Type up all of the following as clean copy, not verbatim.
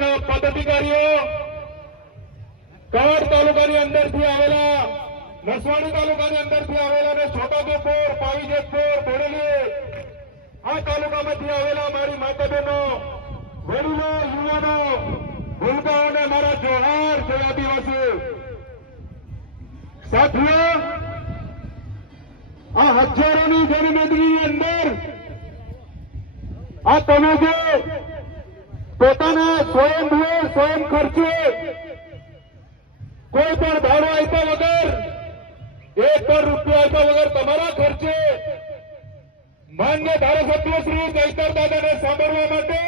પાર્ટીના પદાધિકારીઓ કવાડ તાલુકાની અંદરથી આવેલા, નસવાડી તાલુકાની અંદરથી આવેલા અને છોટાઉદેપુર, પાવીજેતપુર, બોડેલી આ તાલુકામાંથી આવેલા મારી માતા બહેનો, વડીલો, યુવાનો, ભૂલકાઓને મારા જોહાર જય આદિવાસી સાથીઓ। આ હજારોની જનમેદનીની અંદર આ તમે જે પોતાના સ્વયં ખર્ચે કોઈ પણ ભાડો આપ્યા વગર, એક પણ રૂપિયા આપ્યા વગર તમારા ખર્ચે માન્ય ધારાસભ્ય શ્રી ચૈતર દાદાને સાંભળવા માટે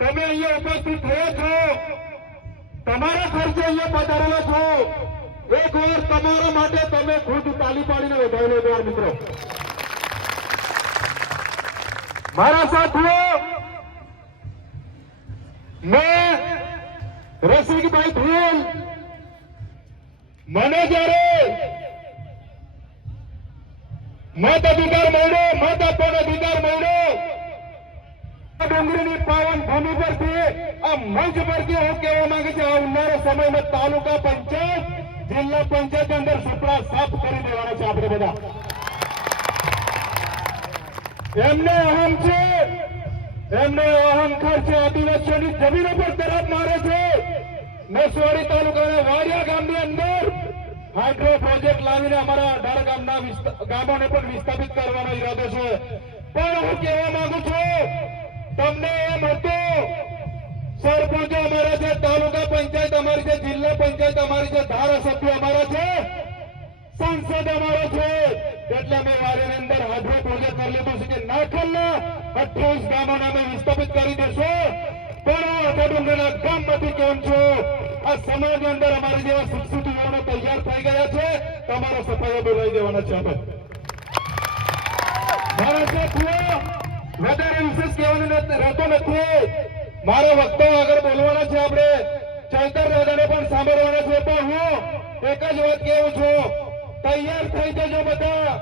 તમે અહીંયા ઉપસ્થિત થયા છો, તમારા ખર્ચે અહીંયા પધારેલા છો। એક વાર તમારા માટે તમે ખુદ તાલી પાડીને વધાવી લો યાર મિત્રો। મારા સાથીઓ, મેં રસિકભાઈ ભીલ, મને જયારે મત અધિકાર મળ્યો, મત આપવાનો અધિકાર મળ્યો, ડુંગરીની પાવન ભૂમિ પરથી આ મંચ પરથી હું કહેવા માંગુ છું, આવનારા સમયમાં તાલુકા પંચાયત, જિલ્લા પંચાયત અંદર સુપડા સાફ કરી દેવાના છે આપણે બધા। એમને અહમ છે, એમને અહંકાર છે, આદિવાસીઓની જમીનો પર તરફ મારે છે। નસવાડી તાલુકાના વાડિયા ગામની અંદર હાઇડ્રો પ્રોજેક્ટ લાવીને અમારા 18 ગામના ગામોને પણ વિસ્થાપિત કરવાનો ઈરાદો છે। પણ હું કહેવા માંગુ છું, તમને એમ હતું સરપંચો અમારા છે, તાલુકા પંચાયત અમારી છે, જિલ્લા પંચાયત અમારી છે, ધારાસભ્ય અમારા છે, સંસદ અમારો છે, એટલે અમે વાડીની અંદર હાઇડ્રો પ્રોજેક્ટ કરી લીધું છે કે નાખલના 28 ગામોને અમે વિસ્થાપિત કરી દેશું। પણ ડુંગરના ગામમાંથી કેમ છો, આ સમાજની અંદર અમારી જેવા શિક્ષિત યુવાનો તૈયાર થઈ ગયા છે, તમારો સફાયો બોલાવી દેવાના છે આપણે। મારા સાથીઓ, વધારે વિશેષ કહેવાનું રહેતો નથી, મારા વક્તાઓ આગળ બોલવાના છે, આપણે ચૈતર દાદાને પણ સાંભળવાના છે। પણ હું એક જ વાત કહું છું, તૈયાર થઈ જજો બધા।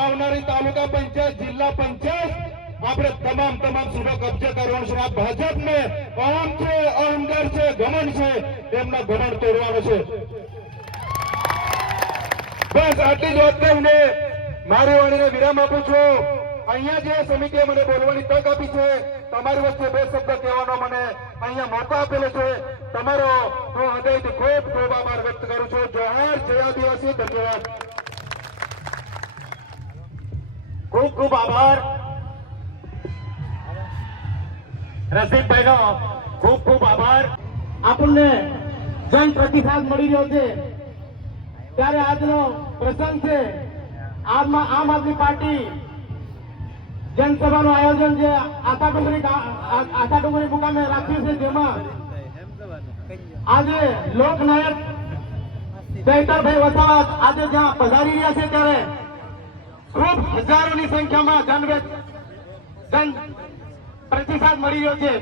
આવનારી તાલુકા પંચાયત, જિલ્લા પંચાયત આપણે તમામ સીટો કબજે કરવાનો છે। આ ભાજપને અહમ છે, અહંકાર છે, ઘમંડ છે, એમના ઘમંડ તોડવાનો છે। બસ આટલી જ વાત કહીને મારી વાણીને વિરામ આપું છું। અહીંયા જે સમિતિએ મને બોલવાની તક આપી છે, તમારી વચ્ચે બે શબ્દ કહેવાનો મને અહીંયા મોકો આપેલો છે, તમારો હું હૃદયથી ખૂબ ખૂબ આભાર વ્યક્ત કરું છું। જોહાર, જય આદિવાસી, ધન્યવાદ। ખૂબ ખૂબ આભાર રસિકભાઈ નો, ખૂબ ખૂબ આભાર। આપણને જન પ્રતિસાદ મળી રહ્યો છે ત્યારે આજનો પ્રસંગ છે આમ આદમી પાર્ટી જનસભાનું આયોજન જે આશાડુંગરી મુકામે રાખ્યું છે, જેમાં આજે લોકનાયક ચૈતરભાઈ વસાવા આજે જ્યાં પધારી રહ્યા છે ત્યારે ખૂબ હજારોની સંખ્યામાં જન પ્રતિસાદ મળી રહ્યો છે।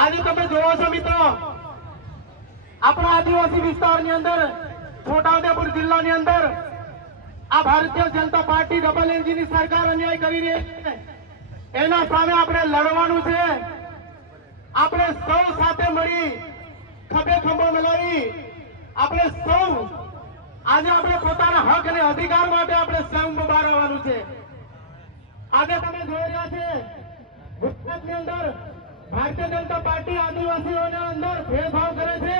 આજે તમે જોવો છો મિત્રો, આપણા આદિવાસી વિસ્તારની અંદર, છોટાઉદેપુર જિલ્લાની અંદર આ ભારતીય જનતા પાર્ટી ડબલ એન્જિનની સરકાર અન્યાય કરી રહી છે, એના સામે આપણે લડવાનું છે। આપણે સૌ સાથે મળી ખભે ખંભો મિલાવી આપણે સૌ આજે આપણે પોતાના હક અને અધિકાર માટે આપણે સંઘ બહાર આવવાનું છે। આજે તમે જોઈ રહ્યા છે ગુજરાતની અંદર ભારતીય જનતા પાર્ટી આદિવાસીઓના અંદર ભેદભાવ કરે છે।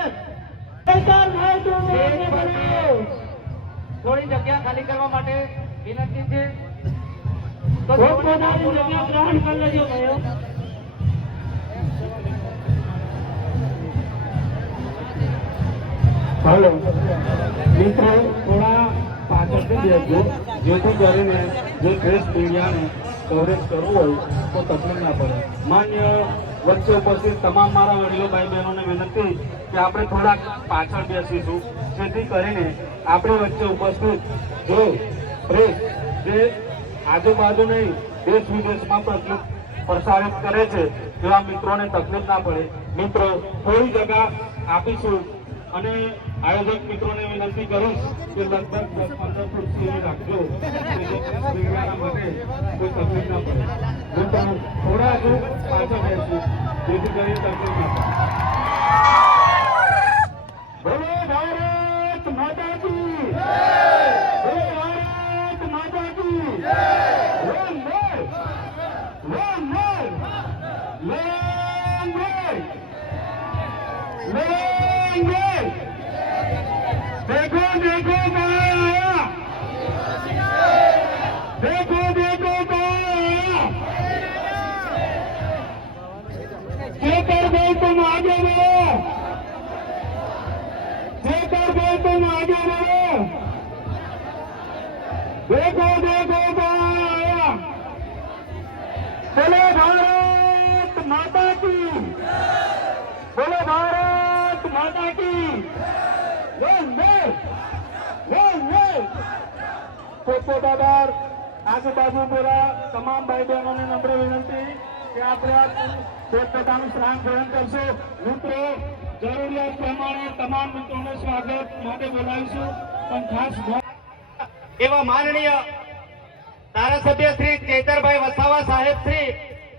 થોડી જગ્યા ખાલી કરવા માટે વિનંતી છે, તો જગ્યા ગ્રહણ કરી લેજો ભાઈઓ। હાલો મિત્રો, થોડા પાછળથી બેસજો, જેથી કરીને જે પ્રેસ મીડિયાને કવરેજ કરવું હોય તો તકલીફ ના પડે। માન્ય વચ્ચે ઉપસ્થિત તમામ મારા વડીલો ભાઈ બહેનોને વિનંતી કે આપણે થોડાક પાછળ બેસીશું, જેથી કરીને આપણી વચ્ચે ઉપસ્થિત જો પ્રેસ જે આજુબાજુ નહીં દેશ વિદેશમાં પ્રસારિત કરે છે એવા મિત્રોને તકલીફ ના પડે। મિત્રો, થોડી જગ્યા આપીશું અને આયોજક મિત્રોને વિનંતી કરીશ કે લગભગ 10-15 ખુરશીઓ રાખજો, માટે કોઈ તકલીફ ના પડે। થોડા હજુ પાછળ બેસીશું। જેથી કરી તકલીફ ન થાય. બોલો ભારત માતા કી બોલો ભારત માતા કી લેંગે देखो देखो कहाँ आया देखो देखो कहाँ आया जेकर भाई तुम आगे बढ़ो जेकर भाई तुम आगे बढ़ो देखो देखो कहाँ आया बोलो भारत माता की बोलो भारत माता की પોતપોતાદાર આજુબાજુ બોલા તમામ ભાઈ બહેનોને નમ્ર વિનંતી કે આપણે પોતપોતાનું સ્નાન ગ્રહણ કરશો. મિત્રો જરૂરિયાત પ્રમાણે તમામ મિત્રોને સ્વાગત માટે બોલાવીશું, પણ ખાસ એવા માનનીય ધારાસભ્ય શ્રી ચેતરભાઈ વસાવા સાહેબ શ્રી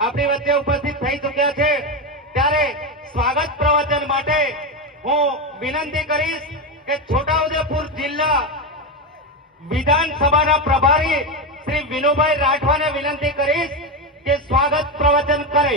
આપણી વચ્ચે ઉપસ્થિત થઈ ચુક્યા છે. ત્યારે સ્વાગત પ્રવચન માટે હું વિનંતી કરીશ કે છોટાઉદેપુર જિલ્લા વિધાનસભાના પ્રભારી શ્રી વિનુભાઈ રાઠવાને વિનંતી કરીશ કે સ્વાગત પ્રવચન કરે.